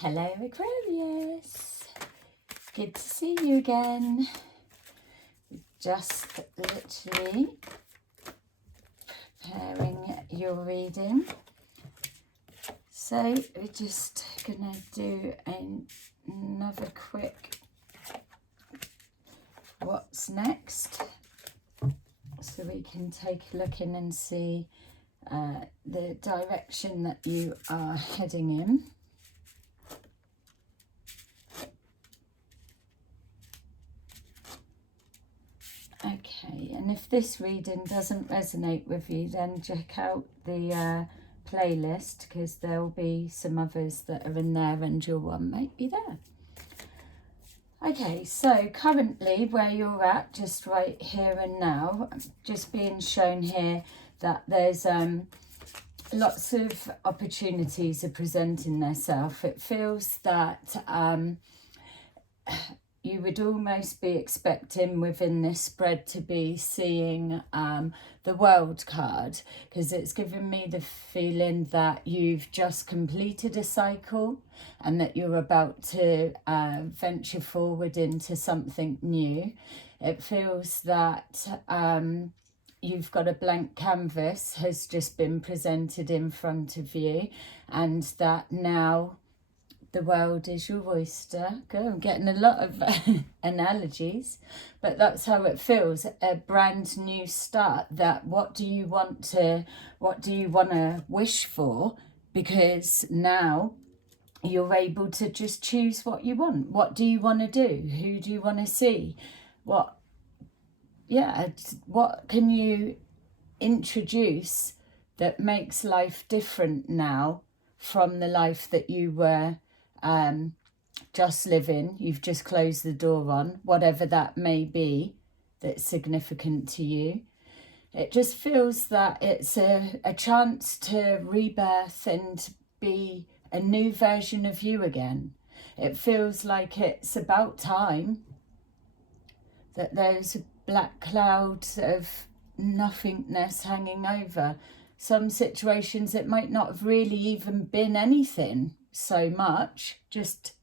Hello Aquarius, good to see you again. Just literally preparing your reading. So we're just gonna do another quick what's next, so we can take a look in and see the direction that you are heading in. Okay, and if this reading doesn't resonate with you, then check out the playlist, because there'll be some others that are in there and your one might be there. Okay, so currently where you're at, just right here and now, just being shown here that there's lots of opportunities are presenting themselves. It feels that you would almost be expecting within this spread to be seeing the World card, because it's given me the feeling that you've just completed a cycle and that you're about to venture forward into something new. It feels that you've got a blank canvas has just been presented in front of you, and that now the world is your oyster. I'm getting a lot of analogies, but that's how it feels. A brand new start. That what do you want to wish for? Because now you're able to just choose what you want. What do you want to do? Who do you want to see? What can you introduce that makes life different now from the life that you were just living? You've just closed the door on, whatever that may be that's significant to you. It just feels that it's a chance to rebirth and be a new version of you again. It feels like it's about time that there's a black cloud of nothingness hanging over. Some situations it might not have really even been anything so much, just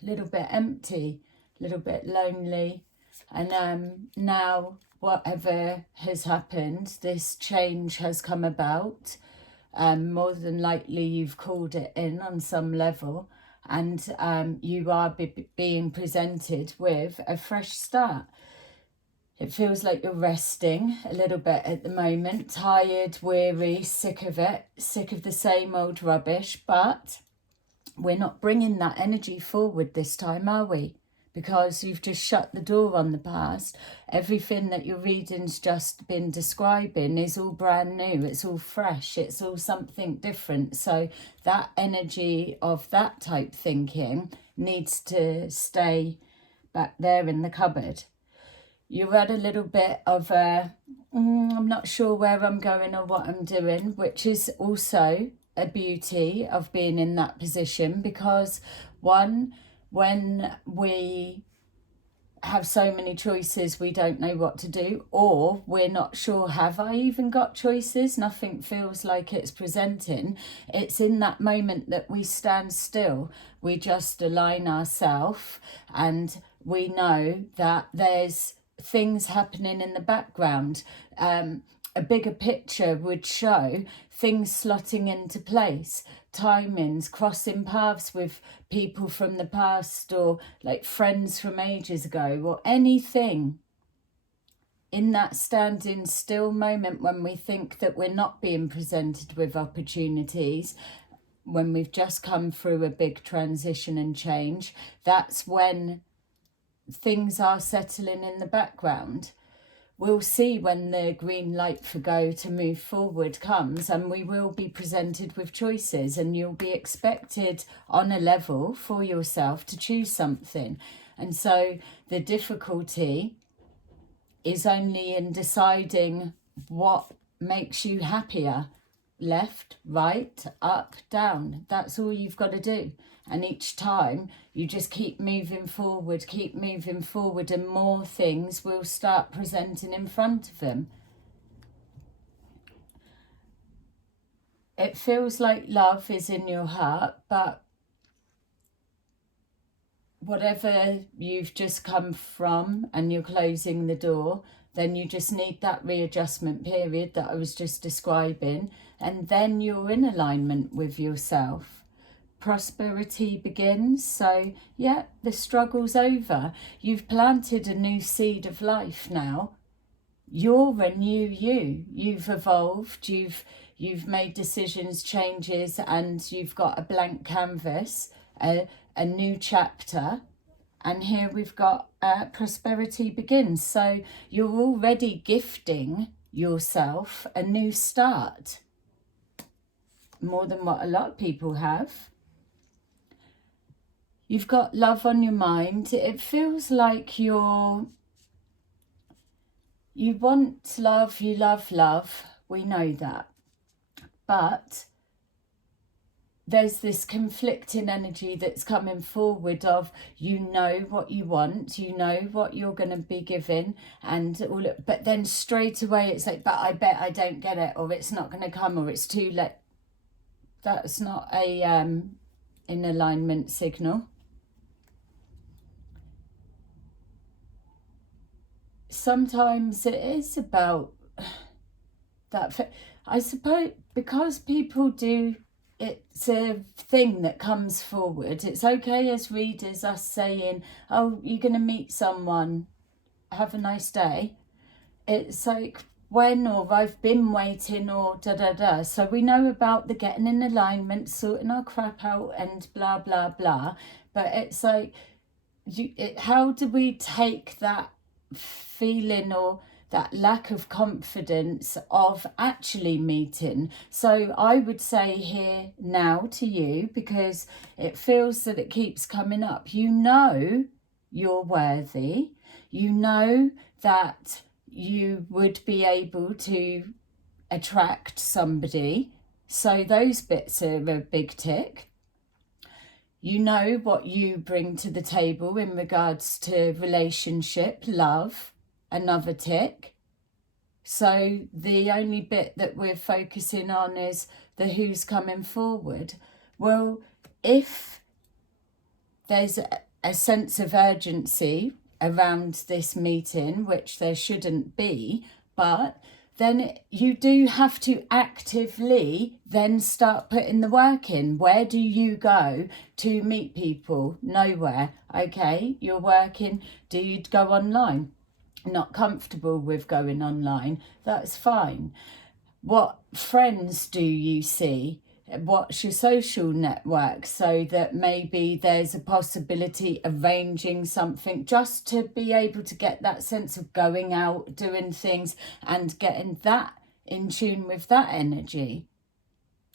a little bit empty, a little bit lonely. And now whatever has happened, this change has come about. More than likely you've called it in on some level, and you are being presented with a fresh start. It feels like you're resting a little bit at the moment, tired, weary, sick of it, sick of the same old rubbish, but we're not bringing that energy forward this time, are we? Because you've just shut the door on the past. Everything that your reading's just been describing is all brand new. It's all fresh. It's all something different. So that energy of that type thinking needs to stay back there in the cupboard. You're at a little bit of a, I'm not sure where I'm going or what I'm doing, which is also a beauty of being in that position, because one, when we have so many choices, we don't know what to do, or we're not sure, have I even got choices? Nothing feels like it's presenting. It's in that moment that we stand still. We just align ourselves, and we know that there's things happening in the background. A bigger picture would show things slotting into place, timings, crossing paths with people from the past, or like friends from ages ago, or anything. In that standing still moment when we think that we're not being presented with opportunities, when we've just come through a big transition and change, that's when things are settling in the background. We'll see when the green light for go to move forward comes, and we will be presented with choices, and you'll be expected on a level for yourself to choose something. And so the difficulty is only in deciding what makes you happier. Left, right, up, down. That's all you've got to do. And each time you just keep moving forward, and more things will start presenting in front of them. It feels like love is in your heart, but whatever you've just come from and you're closing the door, then you just need that readjustment period that I was just describing, and then you're in alignment with yourself. Prosperity begins. So yeah, the struggle's over. You've planted a new seed of life now. You're a new you. You've evolved, you've made decisions, changes, and you've got a blank canvas, a new chapter. And here we've got prosperity begins. So you're already gifting yourself a new start, more than what a lot of people have. You've got love on your mind. It feels like you want love, you love love. We know that. But there's this conflicting energy that's coming forward of, you know what you want, you know what you're going to be given, and all, but then straight away it's like, but I bet I don't get it, or it's not going to come, or it's too late. That's not a in alignment signal. Sometimes it is about that. I suppose because people do, it's a thing that comes forward. It's okay as readers, us saying, oh, you're going to meet someone, have a nice day. It's like, when, or I've been waiting, or da-da-da. So we know about the getting in alignment, sorting our crap out, and blah, blah, blah. But it's like, how do we take that feeling or that lack of confidence of actually meeting? So I would say here now to you, because it feels that it keeps coming up, you know you're worthy, you know that you would be able to attract somebody. So those bits are a big tick. You know what you bring to the table in regards to relationship, love, another tick. So the only bit that we're focusing on is the who's coming forward. Well, if there's a sense of urgency around this meeting, which there shouldn't be, but then you do have to actively then start putting the work in. Where do you go to meet people? Nowhere. Okay, you're working. Do you go online? Not comfortable with going online? That's fine. What friends do you see? What's your social network, so that maybe there's a possibility arranging something just to be able to get that sense of going out, doing things, and getting that in tune with that energy.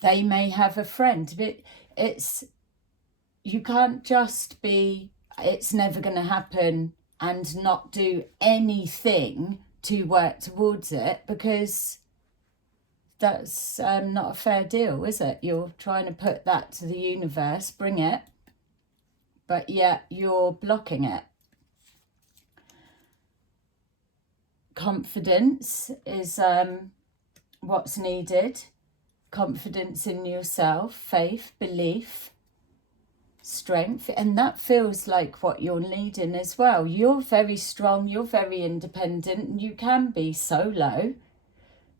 They may have a friend, but you can't just be, it's never going to happen, and not do anything to work towards it, because that's not a fair deal, is it? You're trying to put that to the universe, bring it, but yet you're blocking it. Confidence is what's needed. Confidence in yourself, faith, belief, strength, and that feels like what you're needing as well. You're very strong, you're very independent, and you can be solo.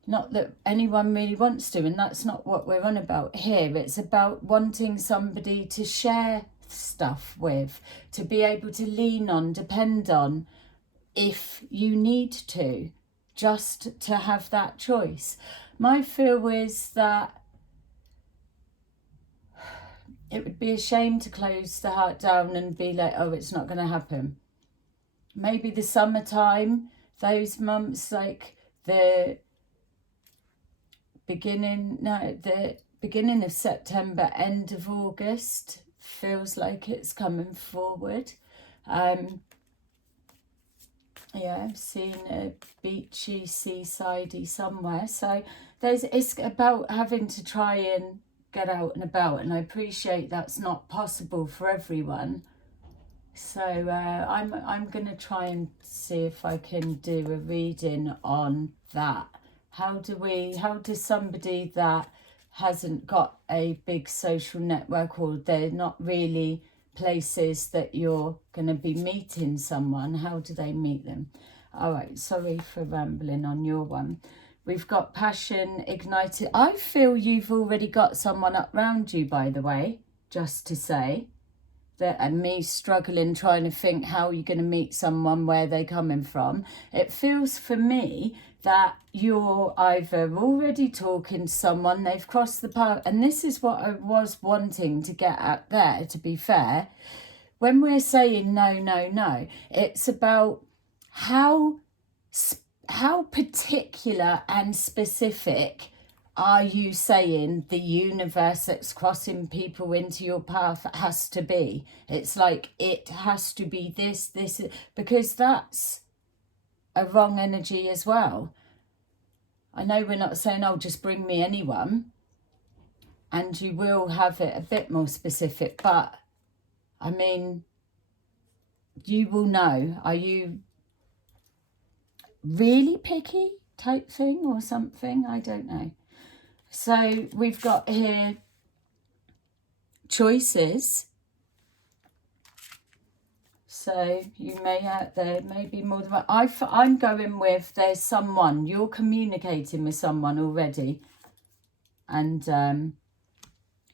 Not that anyone really wants to, and that's not what we're on about here. It's about wanting somebody to share stuff with, to be able to lean on, depend on, if you need to, just to have that choice. My feel is that it would be a shame to close the heart down and be like, oh, it's not going to happen. Maybe the summertime, those months, like the beginning of September, end of August, feels like it's coming forward. Yeah, I've seen a beachy, seasidey somewhere. So it's about having to try and get out and about, and I appreciate that's not possible for everyone. So I'm going to try and see if I can do a reading on that. How does somebody that hasn't got a big social network, or they're not really places that you're going to be meeting someone. How do they meet them? All right, sorry for rambling on your one. We've got passion ignited. I feel you've already got someone up round you, by the way, just to say that, and me struggling trying to think how you're going to meet someone, where they're coming from. It feels for me that you're either already talking to someone, they've crossed the path, and this is what I was wanting to get at there, to be fair. When we're saying no, no, no, it's about how particular and specific are you saying the universe that's crossing people into your path has to be. It's like it has to be this, because that's a wrong energy as well. I know we're not saying, oh, just bring me anyone, and you will have it a bit more specific, but I mean, you will know. Are you really picky type thing or something? I don't know. So we've got here choices. So you may have, there may be more than one. I'm going with there's someone, you're communicating with someone already, and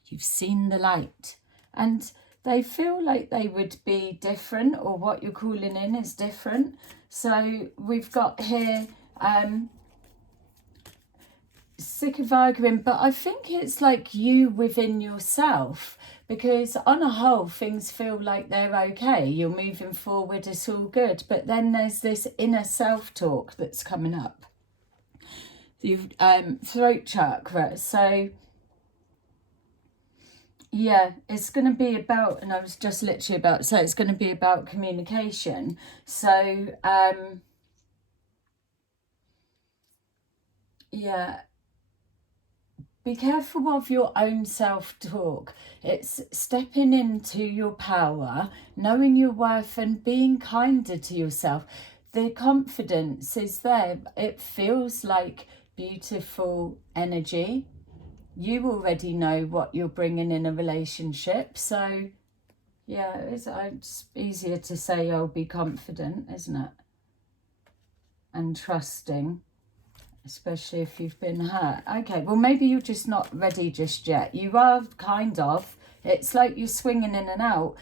you've seen the light, and they feel like they would be different, or what you're calling in is different. So we've got here sick of arguing, but I think it's like you within yourself, because on a whole things feel like they're okay, you're moving forward, it's all good, but then there's this inner self-talk that's coming up, the throat chakra. So yeah, it's going to be about, and I was just literally about to say, it's going to be about communication. So yeah, be careful of your own self-talk. It's stepping into your power, knowing your worth, and being kinder to yourself. The confidence is there. It feels like beautiful energy. You already know what you're bringing in a relationship. So, yeah, it's easier to say, oh, be confident, isn't it? And trusting. Especially if you've been hurt. Okay, well, maybe you're just not ready just yet. You are kind of. It's like you're swinging in and out.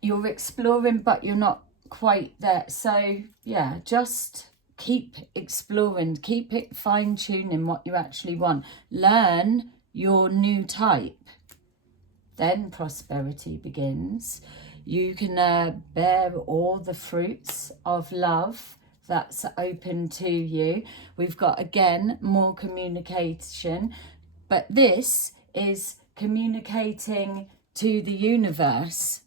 You're exploring, but you're not quite there. So, yeah, just keep exploring. Keep it fine-tuning what you actually want. Learn your new type. Then prosperity begins. You can bear all the fruits of love that's open to you. We've got, again, more communication, but this is communicating to the universe.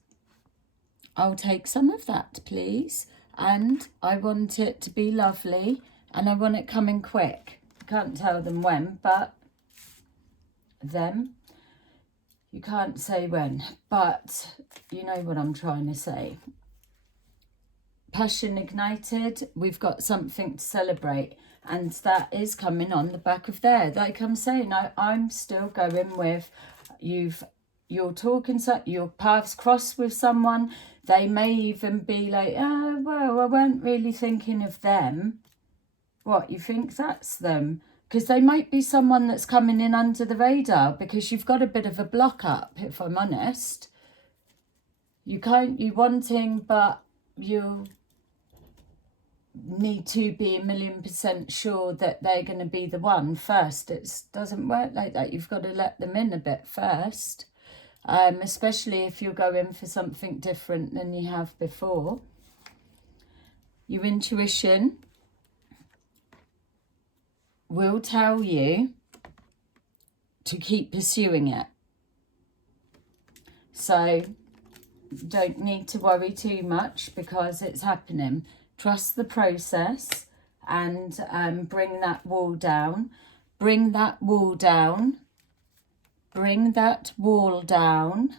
I'll take some of that, please, and I want it to be lovely, and I want it coming quick. I can't tell them when, but them, you can't say when, but you know what I'm trying to say. Passion ignited, we've got something to celebrate, and that is coming on the back of there. Like I'm saying, I'm still going with you're talking, so your paths cross with someone. They may even be like, oh, well, I weren't really thinking of them. What, you think that's them? Because they might be someone that's coming in under the radar, because you've got a bit of a block up, if I'm honest. You wanting, but you need to be 1,000,000% sure that they're going to be the one first. It doesn't work like that. You've got to let them in a bit first, especially if you're going for something different than you have before. Your intuition will tell you to keep pursuing it. So don't need to worry too much, because it's happening. Trust the process, and bring that wall down. Bring that wall down. Bring that wall down.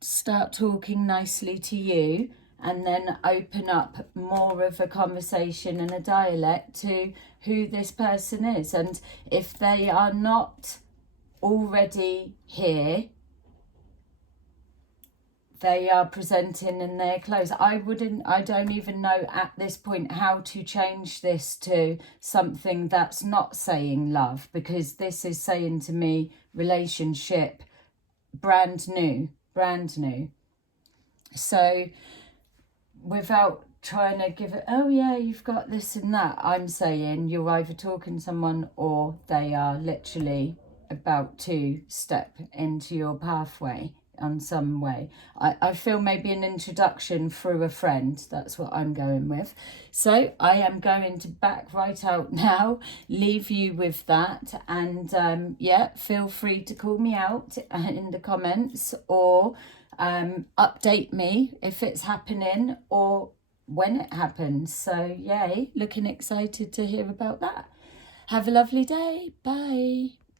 Start talking nicely to you, and then open up more of a conversation and a dialect to who this person is. And if they are not already here, they are presenting in their clothes. I don't even know at this point how to change this to something that's not saying love, because this is saying to me relationship, brand new. So without trying to give it, oh yeah, you've got this and that, I'm saying you're either talking to someone or they are literally about to step into your pathway on some way. I feel maybe an introduction through a friend. That's what I'm going with. So I am going to back right out now, leave you with that, and yeah, feel free to call me out in the comments, or update me if it's happening or when it happens. So yay, looking excited to hear about that. Have a lovely day. Bye.